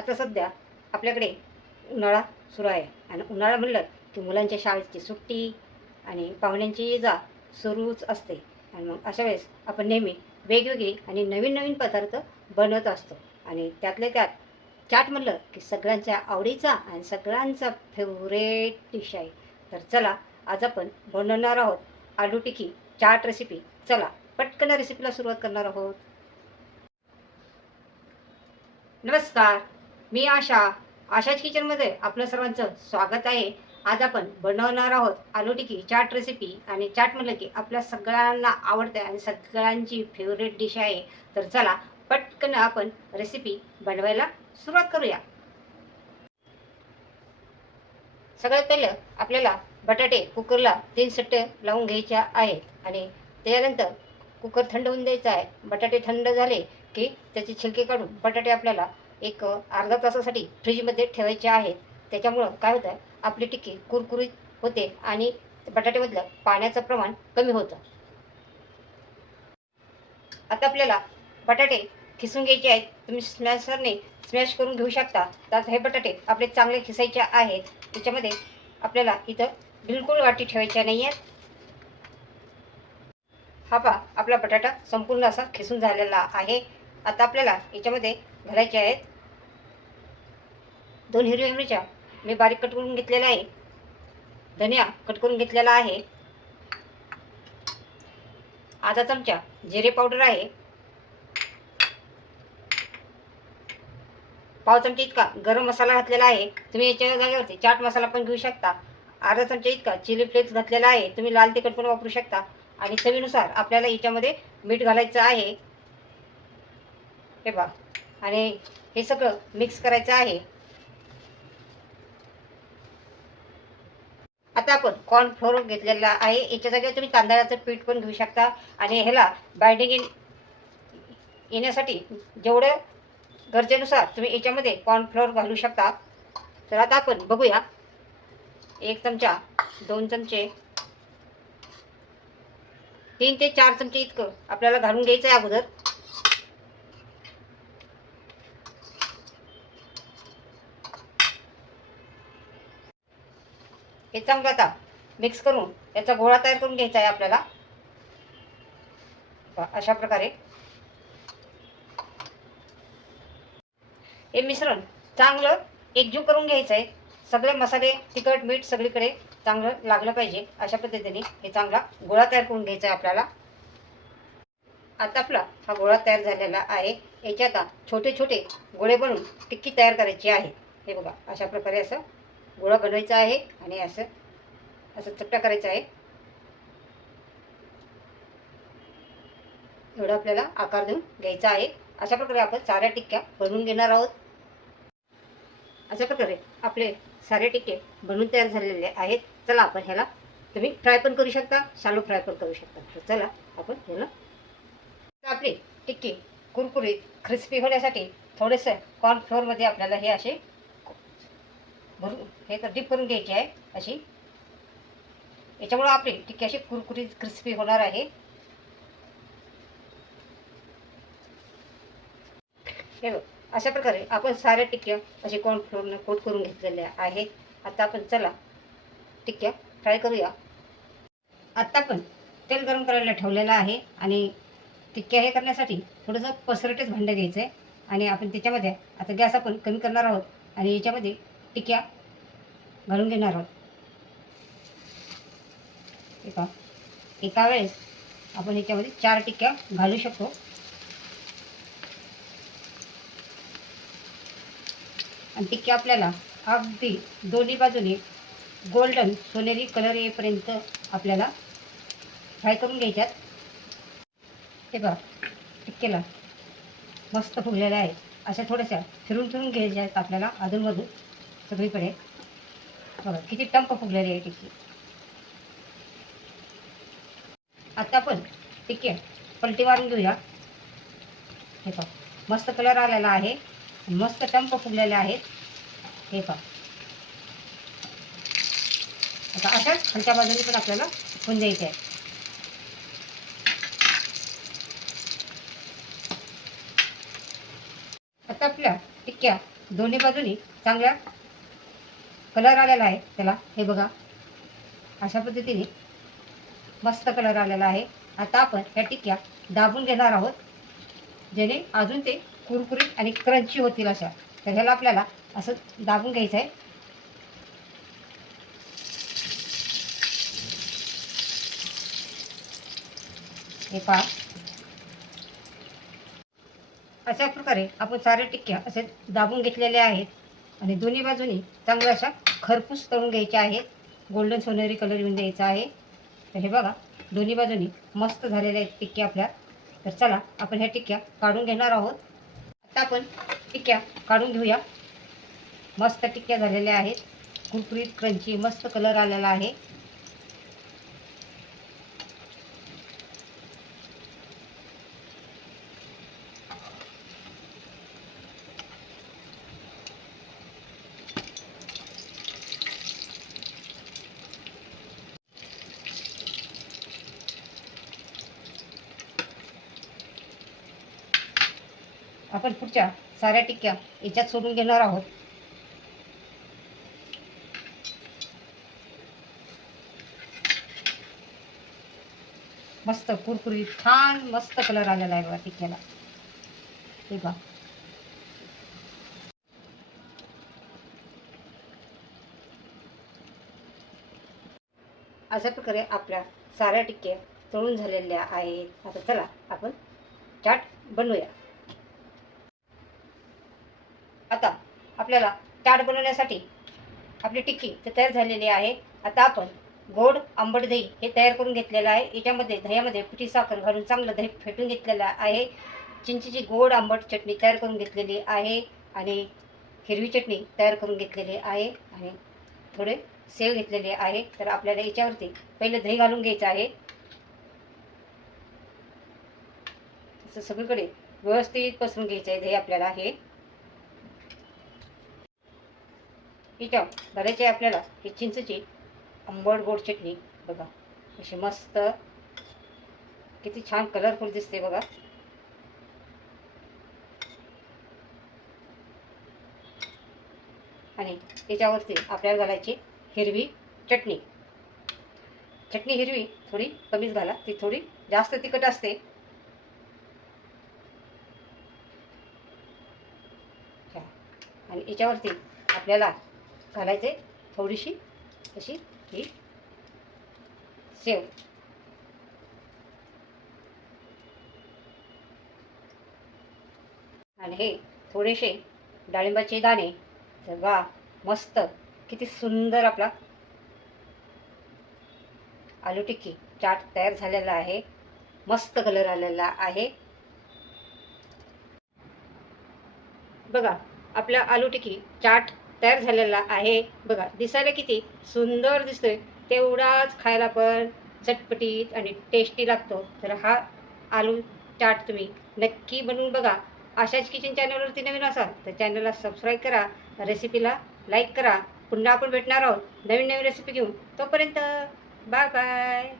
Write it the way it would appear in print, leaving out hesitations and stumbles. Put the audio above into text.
आता सध्या आपल्याकडे उन्हाळा सुरू आहे आणि उन्हाळा म्हणलं की मुलांच्या शाळेची सुट्टी आणि पाहुण्यांची ये-जा सुरूच असते. आणि मग अशा वेळेस आपण नेहमी वेगवेगळी आणि नवीन नवीन पदार्थ बनवत असतो आणि त्यातल्या त्यात चाट म्हणलं की सगळ्यांच्या आवडीचा आणि सगळ्यांचा फेवरेट डिश आहे. तर चला, आज आपण बनवणार आहोत आलू टिक्की चाट रेसिपी. चला, पटकन रेसिपीला सुरुवात करणार आहोत. नमस्कार, मी आशाच किचनमध्ये आपलं सर्वांचं स्वागत आहे. आज आपण बनवणार आहोत आलू टिक्की चाट रेसिपी. आणि चाट म्हटलं की आपल्या सगळ्यांना आवडते आणि सगळ्यांची फेवरेट डिश आहे. तर चला, पटकन आपण रेसिपी बनवायला सुरुवात करूया. सगळ्यात पहिलं आपल्याला बटाटे कुकरला 3 शिट्ट्या लावून घ्यायच्या आहेत आणि त्यानंतर कुकर थंड होऊन द्यायचा आहे. बटाटे थंड झाले की त्याचे छिलके काढून बटाटे आपल्याला एक अर्धा तासासाठी फ्रीजमध्ये ठेवायचे आहेत. त्याच्यामुळं काय होतं, आपली टिक्की कुरकुरीत होते आणि बटाट्यामधलं पाण्याचं प्रमाण कमी होतं. आता आपल्याला बटाटे खिसून घ्यायचे आहेत. तुम्ही स्मॅशरने स्मॅश करून घेऊ शकता. तर हे बटाटे आपले चांगले खिसायचे आहेत. त्याच्यामध्ये आपल्याला इथं बिलकुल वाटी ठेवायच्या नाही आहेत. हा पहा, आपला बटाटा संपूर्ण असा खिसून झालेला आहे. आता आपल्याला याच्यामध्ये घालायचे आहेत 2 हिरव्या मिरच्या मी बारीक कट करून घेतलेल्या आहे. धनिया कट करून घेतलेला आहे. अर्धा चमचा जिरे पावडर आहे. पाव चमचा इतका गरम मसाला घातलेला आहे. तुम्ही याच्या जागेवरती चाट मसाला पण घेऊ शकता. अर्धा चमचा इतका चिली फ्लेक्स घातलेला आहे. तुम्ही लाल तिखट पण वापरू शकता. आणि चवीनुसार आपल्याला याच्यामध्ये मीठ घालायचं आहे. हे पहा, आणि हे सगळं मिक्स करायचं आहे. आता आपण कॉर्नफ्लोअर घेतलेला आहे. याच्या जागेवर तुम्ही तांदळाचं पीठ पण घेऊ शकता. आणि ह्याला बाइंडिंग येण्यासाठी जेवढं गरजेनुसार तुम्ही याच्यामध्ये कॉर्नफ्लोअर घालू शकता. तर आता आपण बघूया. 1 चमचा, 2 चमचे, 3 ते 4 चमचे इतकं आपल्याला घालून घ्यायचं आहे अगोदर. हे चांगलं आता मिक्स करून याचा गोळा तयार करून घ्यायचा आहे आपल्याला. अशा प्रकारे हे मिश्रण चांगलं एकजीव करून घ्यायचं आहे. सगळे मसाले, तिखट, मीठ सगळीकडे चांगलं लागलं पाहिजे. अशा पद्धतीने हे चांगला गोळा तयार करून घ्यायचा आहे आपल्याला. आता आपला हा गोळा तयार झालेला आहे. याचे आता छोटे छोटे गोळे बनवून टिक्की तयार करायची आहे. हे बघा, अशा प्रकारे असं गोळा बनवायचा आहे आणि असं असं चपटा करायचा आहे. एवढा आपल्याला आकार देऊन घ्यायचा आहे. अशा प्रकारे आपण साऱ्या टिक्क्या बनवून घेणार आहोत. अशा प्रकारे आपले सारे टिक्के बनवून तयार झालेले आहेत. चला, आपण ह्याला तुम्ही फ्राय पण करू शकता, शालो फ्राय पण करू शकता. तर चला, आपण ह्याला आपली टिक्की कुरकुरीत क्रिस्पी होण्यासाठी थोडंसं कॉर्नफ्लोअरमध्ये आपल्याला हे असे भरून हे तर डीप करून घ्यायचे आहे अशी. याच्यामुळं आपली टिक्की अशी कुरकुरीत क्रिस्पी होणार आहे. हे बघ, अशा प्रकारे आपण साऱ्या टिक्क्या असे कॉर्नफ्लोअरने कोट करून घेतलेल्या आहेत. आता आपण चला टिक्क्या फ्राय करूया. आत्ता आपण तेल गरम करायला ठेवलेलं आहे आणि टिक्क्या हे करण्यासाठी थोडंसं पसरटच भांडं घ्यायचं आहे. आणि आपण त्याच्यामध्ये आता गॅस आपण कमी करणार आहोत आणि याच्यामध्ये टिक्क्या घालून घेणार आहोत. एका वेळेस आपण याच्यामध्ये 4 टिक्क्या घालू शकतो. आणि टिक्क्या आपल्याला अगदी दोन्ही बाजूने गोल्डन सोनेरी कलर येईपर्यंत आपल्याला फ्राय करून घ्यायच्यात. हे बघा, टिक्क्याला मस्त फुगलेल्या आहे. अशा थोड्याशा फिरून फिरून घ्यायच्या आहेत आपल्याला अधूनमधून सगळीकडे. बघा किती टंप फुगलेली आहे टिक्की. आता आपण टिक्की पलटी मारून घेऊया. हे पहा, मस्त कलर आलेला आहे, मस्त टंप फुगलेले आहेत. हे पहा, आता अशाच खालच्या बाजूने पण आपल्याला फुगून द्यायचे आहे. आता आपल्या टिक्क्या दोन्ही बाजूनी चांगला कलर आलेला आहे त्याला. हे बघा, अशा पद्धतीने मस्त कलर आलेला आहे. आता आपण ह्या टिक्क्या दाबून घेणार आहोत, जेणे अजून ते कुरकुरीत आणि क्रंची होतील अशा. तर ह्याला आपल्याला असं दाबून घ्यायचं आहे. हे पहा, अशा प्रकारे आपण साऱ्या टिक्क्या असे दाबून घेतलेल्या आहेत आणि दोन्ही बाजूनी चांगल्या अशा खरपूस तळून घ्यायच्या आहेत. गोल्डन सोनेरी कलर येऊन द्यायचा आहे. तर हे बघा, दोन्ही बाजूनी मस्त झालेल्या आहेत टिक्क्या आपल्या. तर चला आपण ह्या टिक्क्या काढून घेणार आहोत. आता आपण टिक्क्या काढून घेऊया. मस्त टिक्क्या झालेल्या आहेत, कुरकुरीत क्रंची, मस्त कलर आलेला आहे. आपण पुढच्या साऱ्या टिक्क्या याच्यात सोडून घेणार आहोत. मस्त कुरकुरीत छान मस्त कलर आलेला आहे बघा टिक्क्याला. हे बघा, अशा प्रकारे आपल्या साऱ्या टिक्क्या तळून झालेल्या आहेत. आता चला आपण चाट बनवूया. आता आपल्याला चाट बनवण्यासाठी आपली टिक्की तर तयार झालेली आहे. आता आपण गोड आंबट दही हे तयार करून घेतलेलं आहे. याच्यामध्ये दह्यामध्ये पिठी साखर घालून चांगलं दही फेटून घेतलेलं आहे. चिंचेची गोड आंबट चटणी तयार करून घेतलेली आहे आणि हिरवी चटणी तयार करून घेतलेली आहे आणि थोडे सेव घेतलेले आहे. तर आपल्याला याच्यावरती पहिले दही घालून घ्यायचं आहे. असं सगळीकडे व्यवस्थित पसरून घ्यायचं आहे दही आपल्याला. हे याच्या घालायची आहे आपल्याला ही चिंचेची आंबट गोड चटणी. बघा अशी मस्त, किती छान कलरफुल दिसते बघा. आणि याच्यावरती आपल्याला घालायची हिरवी चटणी. चटणी हिरवी थोडी कमीच घाला, ती थोडी जास्त तिखट असते. आणि याच्यावरती आपल्याला घालायचे थोडीशी अशी ही सेव. आणि हे थोडेसे डाळिंबाचे दाणे. तर वा, मस्त, किती सुंदर आपला आलू टिक्की चाट तयार झालेला आहे. मस्त कलर आलेला आहे. बघा, आपला आलू टिक्की चाट तयार झालेला आहे. बघा, दिसायला किती सुंदर दिसतोय, तेवढाच खायला पण चटपटीत आणि टेस्टी लागतो. तर हा आलू चाट तुम्ही नक्की बनवून बघा. आशाच किचन चॅनलवरती नवीन असाल तर चॅनलला सबस्क्राईब करा, रेसिपीला लाईक करा. पुन्हा आपण भेटणार आहोत नवीन नवीन रेसिपी घेऊन. तोपर्यंत बाय बाय.